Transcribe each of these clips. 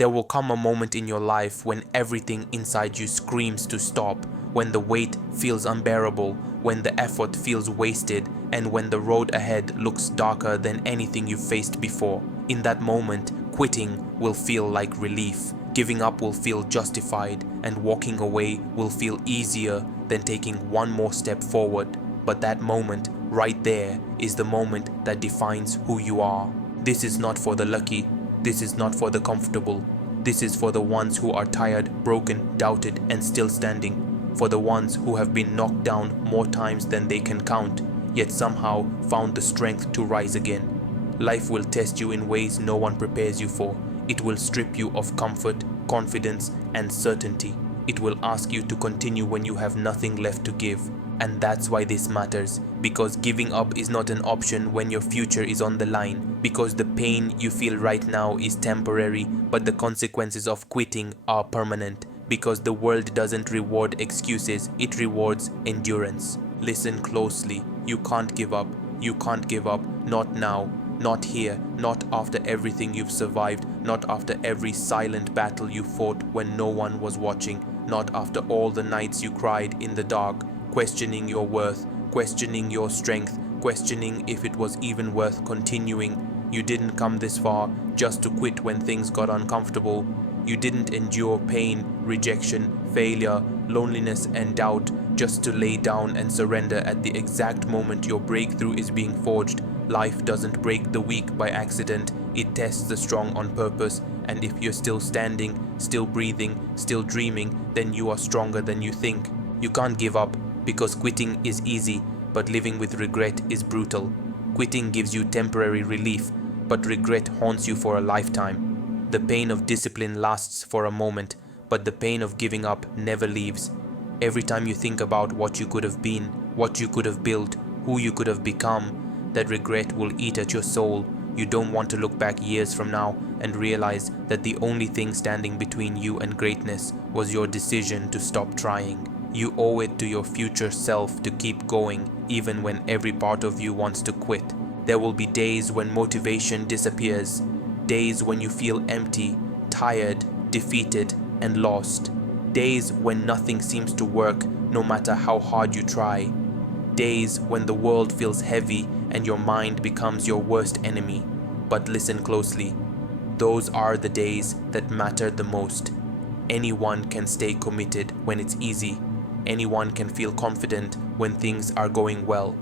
There will come a moment in your life when everything inside you screams to stop, when the weight feels unbearable, when the effort feels wasted, and when the road ahead looks darker than anything you've faced before. In that moment, quitting will feel like relief, giving up will feel justified, and walking away will feel easier than taking one more step forward. But that moment, right there, is the moment that defines who you are. This is not for the lucky. This is not for the comfortable. This is for the ones who are tired, broken, doubted, and still standing. For the ones who have been knocked down more times than they can count, yet somehow found the strength to rise again. Life will test you in ways no one prepares you for. It will strip you of comfort, confidence, and certainty. It will ask you to continue when you have nothing left to give. And that's why this matters, because giving up is not an option when your future is on the line, because the pain you feel right now is temporary, but the consequences of quitting are permanent, because the world doesn't reward excuses, it rewards endurance. Listen closely. You can't give up. You can't give up. Not now. Not here. Not after everything you've survived. Not after every silent battle you fought when no one was watching. Not after all the nights you cried in the dark, questioning your worth, questioning your strength, questioning if it was even worth continuing. You didn't come this far just to quit when things got uncomfortable. You didn't endure pain, rejection, failure, loneliness, and doubt just to lay down and surrender at the exact moment your breakthrough is being forged. Life doesn't break the weak by accident, it tests the strong on purpose, and if you're still standing, still breathing, still dreaming, then you are stronger than you think. You can't give up, because quitting is easy, but living with regret is brutal. Quitting gives you temporary relief, but regret haunts you for a lifetime. The pain of discipline lasts for a moment, but the pain of giving up never leaves. Every time you think about what you could have been, what you could have built, who you could have become, that regret will eat at your soul. You don't want to look back years from now and realize that the only thing standing between you and greatness was your decision to stop trying. You owe it to your future self to keep going, even when every part of you wants to quit. There will be days when motivation disappears, days when you feel empty, tired, defeated, and lost. Days when nothing seems to work, no matter how hard you try. Days when the world feels heavy and your mind becomes your worst enemy. But listen closely. Those are the days that matter the most. Anyone can stay committed when it's easy. Anyone can feel confident when things are going well.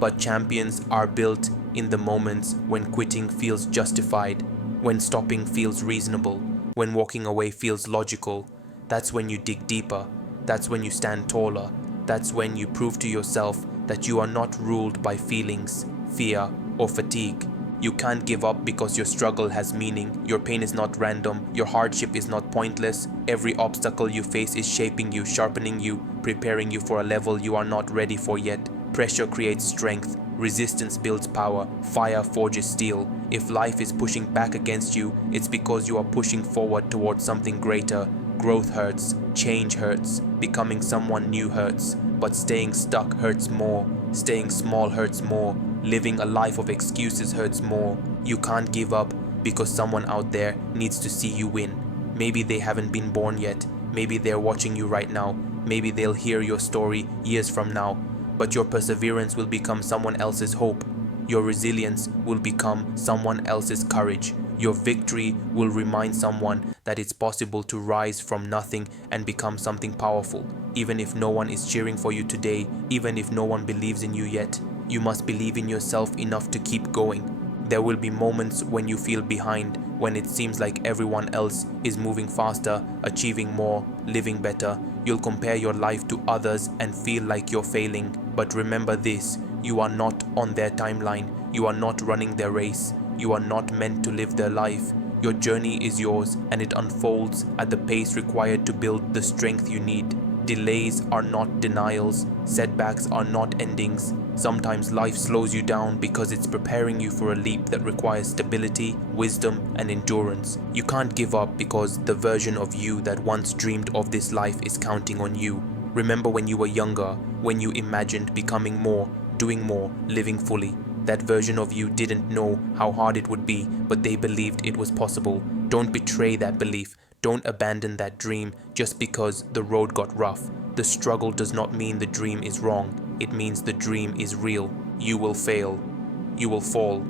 But champions are built in the moments when quitting feels justified, when stopping feels reasonable, when walking away feels logical. That's when you dig deeper. That's when you stand taller. That's when you prove to yourself that you are not ruled by feelings, fear, or fatigue. You can't give up because your struggle has meaning, your pain is not random, your hardship is not pointless. Every obstacle you face is shaping you, sharpening you, preparing you for a level you are not ready for yet. Pressure creates strength, resistance builds power, fire forges steel. If life is pushing back against you, it's because you are pushing forward towards something greater. Growth hurts, change hurts, becoming someone new hurts, but staying stuck hurts more, staying small hurts more, living a life of excuses hurts more. You can't give up because someone out there needs to see you win. Maybe they haven't been born yet, maybe they're watching you right now, maybe they'll hear your story years from now, but your perseverance will become someone else's hope. Your resilience will become someone else's courage. Your victory will remind someone that it's possible to rise from nothing and become something powerful. Even if no one is cheering for you today, even if no one believes in you yet, you must believe in yourself enough to keep going. There will be moments when you feel behind, when it seems like everyone else is moving faster, achieving more, living better. You'll compare your life to others and feel like you're failing. But remember this, you are not on their timeline. You are not running their race. You are not meant to live their life. Your journey is yours, and it unfolds at the pace required to build the strength you need. Delays are not denials. Setbacks are not endings. Sometimes life slows you down because it's preparing you for a leap that requires stability, wisdom, and endurance. You can't give up because the version of you that once dreamed of this life is counting on you. Remember when you were younger, when you imagined becoming more, doing more, living fully. That version of you didn't know how hard it would be, but they believed it was possible. Don't betray that belief. Don't abandon that dream just because the road got rough. The struggle does not mean the dream is wrong. It means the dream is real. You will fail. You will fall.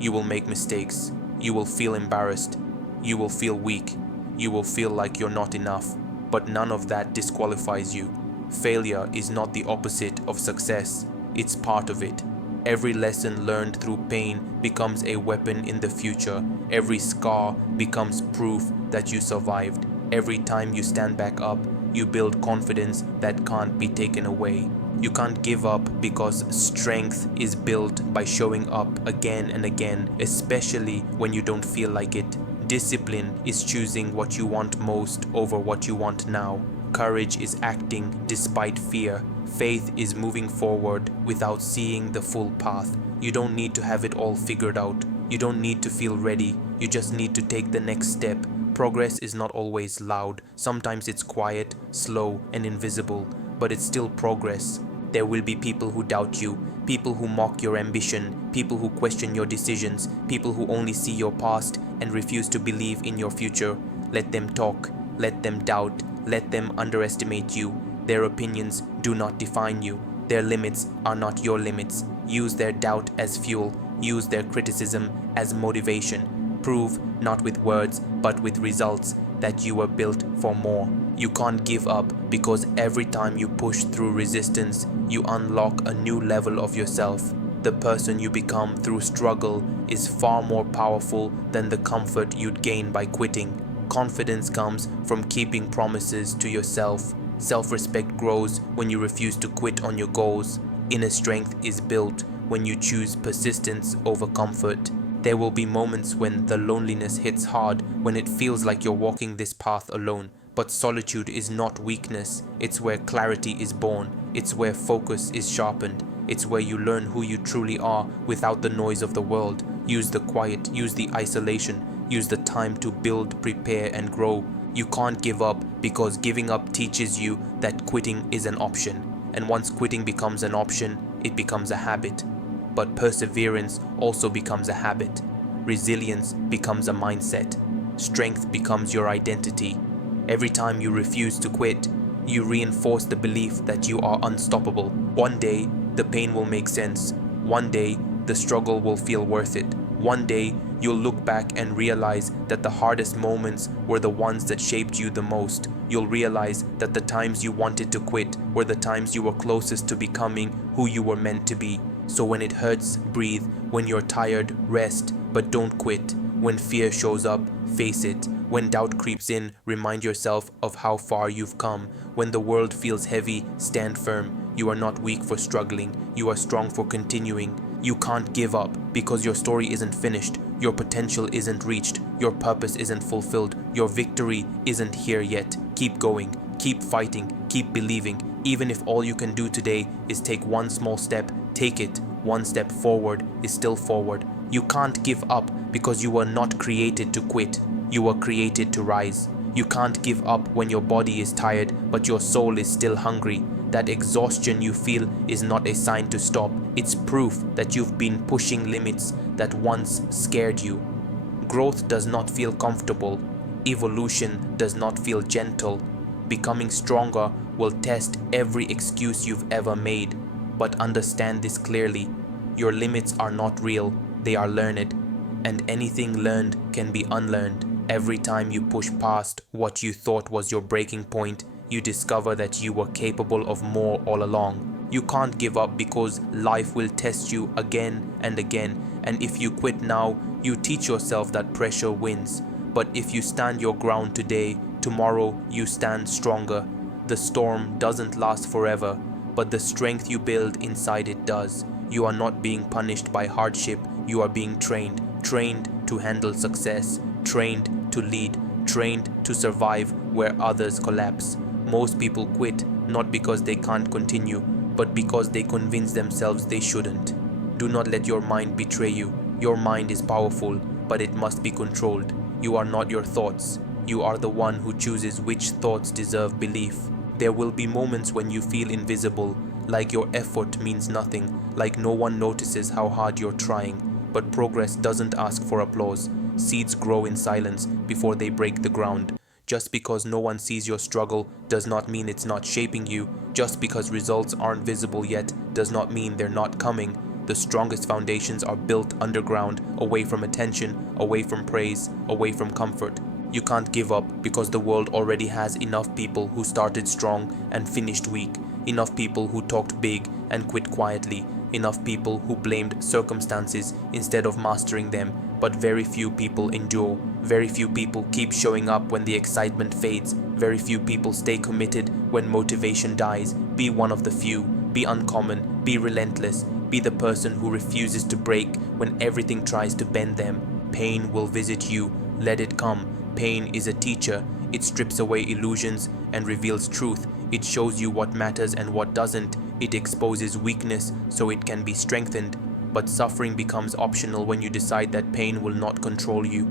You will make mistakes. You will feel embarrassed. You will feel weak. You will feel like you're not enough. But none of that disqualifies you. Failure is not the opposite of success. It's part of it. Every lesson learned through pain becomes a weapon in the future. Every scar becomes proof that you survived. Every time you stand back up, you build confidence that can't be taken away. You can't give up because strength is built by showing up again and again, especially when you don't feel like it. Discipline is choosing what you want most over what you want now. Courage is acting despite fear. Faith is moving forward without seeing the full path. You don't need to have it all figured out. You don't need to feel ready. You just need to take the next step. Progress is not always loud. Sometimes it's quiet, slow, and invisible, but it's still progress. There will be people who doubt you, people who mock your ambition, people who question your decisions, people who only see your past and refuse to believe in your future. Let them talk, let them doubt, let them underestimate you. Their opinions do not define you. Their limits are not your limits. Use their doubt as fuel. Use their criticism as motivation. Prove, not with words, but with results, that you were built for more. You can't give up because every time you push through resistance, you unlock a new level of yourself. The person you become through struggle is far more powerful than the comfort you'd gain by quitting. Confidence comes from keeping promises to yourself. Self-respect grows when you refuse to quit on your goals. Inner strength is built when you choose persistence over comfort. There will be moments when the loneliness hits hard, when it feels like you're walking this path alone. But solitude is not weakness. It's where clarity is born. It's where focus is sharpened. It's where you learn who you truly are without the noise of the world. Use the quiet, use the isolation, use the time to build, prepare, and grow. You can't give up because giving up teaches you that quitting is an option. And once quitting becomes an option, it becomes a habit. But perseverance also becomes a habit. Resilience becomes a mindset. Strength becomes your identity. Every time you refuse to quit, you reinforce the belief that you are unstoppable. One day, the pain will make sense. One day, the struggle will feel worth it. One day, you'll look back and realize that the hardest moments were the ones that shaped you the most. You'll realize that the times you wanted to quit were the times you were closest to becoming who you were meant to be. So when it hurts, breathe. When you're tired, rest, but don't quit. When fear shows up, face it. When doubt creeps in, remind yourself of how far you've come. When the world feels heavy, stand firm. You are not weak for struggling. You are strong for continuing. You can't give up because your story isn't finished. Your potential isn't reached. Your purpose isn't fulfilled. Your victory isn't here yet. Keep going. Keep fighting. Keep believing. Even if all you can do today is take one small step, take it. One step forward is still forward. You can't give up because you were not created to quit. You were created to rise. You can't give up when your body is tired, but your soul is still hungry. That exhaustion you feel is not a sign to stop. It's proof that you've been pushing limits that once scared you. Growth does not feel comfortable. Evolution does not feel gentle. Becoming stronger will test every excuse you've ever made. But understand this clearly. Your limits are not real. They are learned. And anything learned can be unlearned. Every time you push past what you thought was your breaking point, you discover that you were capable of more all along. You can't give up because life will test you again and again. And if you quit now, you teach yourself that pressure wins. But if you stand your ground today, tomorrow you stand stronger. The storm doesn't last forever, but the strength you build inside it does. You are not being punished by hardship. You are being trained to handle success, trained to lead, trained to survive where others collapse. Most people quit not because they can't continue, but because they convince themselves they shouldn't. Do not let your mind betray you. Your mind is powerful, but it must be controlled. You are not your thoughts. You are the one who chooses which thoughts deserve belief. There will be moments when you feel invisible, like your effort means nothing, like no one notices how hard you're trying. But progress doesn't ask for applause. Seeds grow in silence before they break the ground. Just because no one sees your struggle does not mean it's not shaping you. Just because results aren't visible yet does not mean they're not coming. The strongest foundations are built underground, away from attention, away from praise, away from comfort. You can't give up because the world already has enough people who started strong and finished weak, enough people who talked big and quit quietly, enough people who blamed circumstances instead of mastering them. But very few people endure. Very few people keep showing up when the excitement fades. Very few people stay committed when motivation dies. Be one of the few. Be uncommon. Be relentless. Be the person who refuses to break when everything tries to bend them. Pain will visit you. Let it come. Pain is a teacher. It strips away illusions and reveals truth. It shows you what matters and what doesn't. It exposes weakness so it can be strengthened. But suffering becomes optional when you decide that pain will not control you.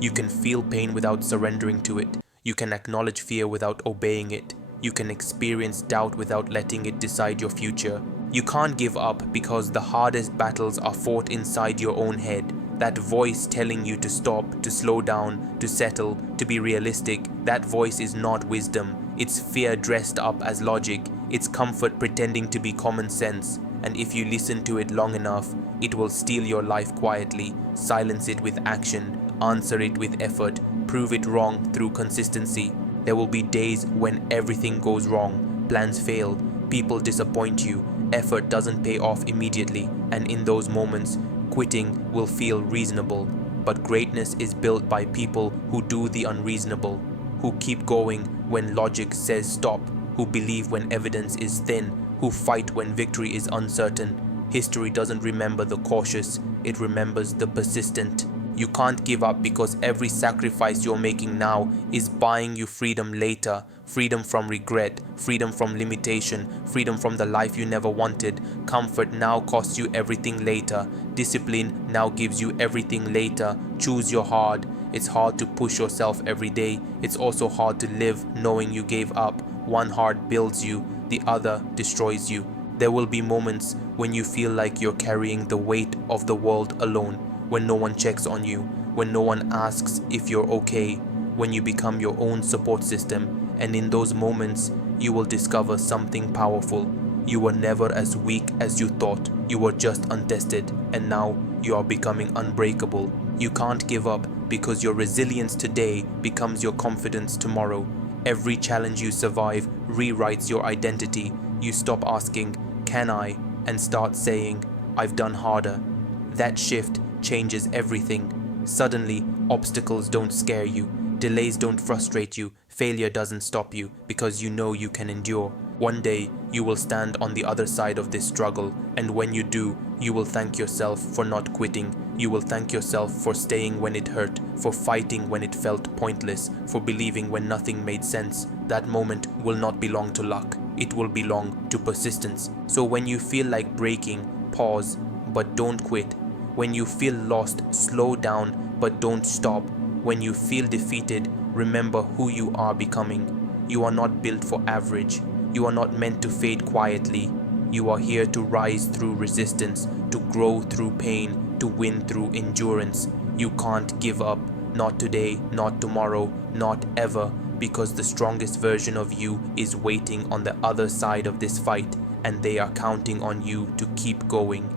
You can feel pain without surrendering to it. You can acknowledge fear without obeying it. You can experience doubt without letting it decide your future. You can't give up because the hardest battles are fought inside your own head. That voice telling you to stop, to slow down, to settle, to be realistic, that voice is not wisdom. It's fear dressed up as logic. It's comfort pretending to be common sense. And if you listen to it long enough, it will steal your life quietly, silence it with action, answer it with effort, prove it wrong through consistency. There will be days when everything goes wrong, plans fail, people disappoint you, effort doesn't pay off immediately, and in those moments, quitting will feel reasonable. But greatness is built by people who do the unreasonable, who keep going when logic says stop, who believe when evidence is thin, who fight when victory is uncertain. History doesn't remember the cautious, it remembers the persistent. You can't give up because every sacrifice you're making now is buying you freedom later. Freedom from regret, freedom from limitation, freedom from the life you never wanted. Comfort now costs you everything later. Discipline now gives you everything later. Choose your hard. It's hard to push yourself every day. It's also hard to live knowing you gave up. One heart builds you, the other destroys you. There will be moments when you feel like you're carrying the weight of the world alone, when no one checks on you, when no one asks if you're okay, when you become your own support system. And in those moments, you will discover something powerful. You were never as weak as you thought. You were just untested, and now you are becoming unbreakable. You can't give up because your resilience today becomes your confidence tomorrow. Every challenge you survive rewrites your identity. You stop asking, "Can I?" and start saying, "I've done harder." That shift changes everything. Suddenly, obstacles don't scare you. Delays don't frustrate you. Failure doesn't stop you because you know you can endure. One day, you will stand on the other side of this struggle, and when you do, you will thank yourself for not quitting. You will thank yourself for staying when it hurt, for fighting when it felt pointless, for believing when nothing made sense. That moment will not belong to luck. It will belong to persistence. So when you feel like breaking, pause, but don't quit. When you feel lost, slow down, but don't stop. When you feel defeated, remember who you are becoming. You are not built for average. You are not meant to fade quietly. You are here to rise through resistance, to grow through pain, to win through endurance. You can't give up. Not today, not tomorrow, not ever, because the strongest version of you is waiting on the other side of this fight, and they are counting on you to keep going.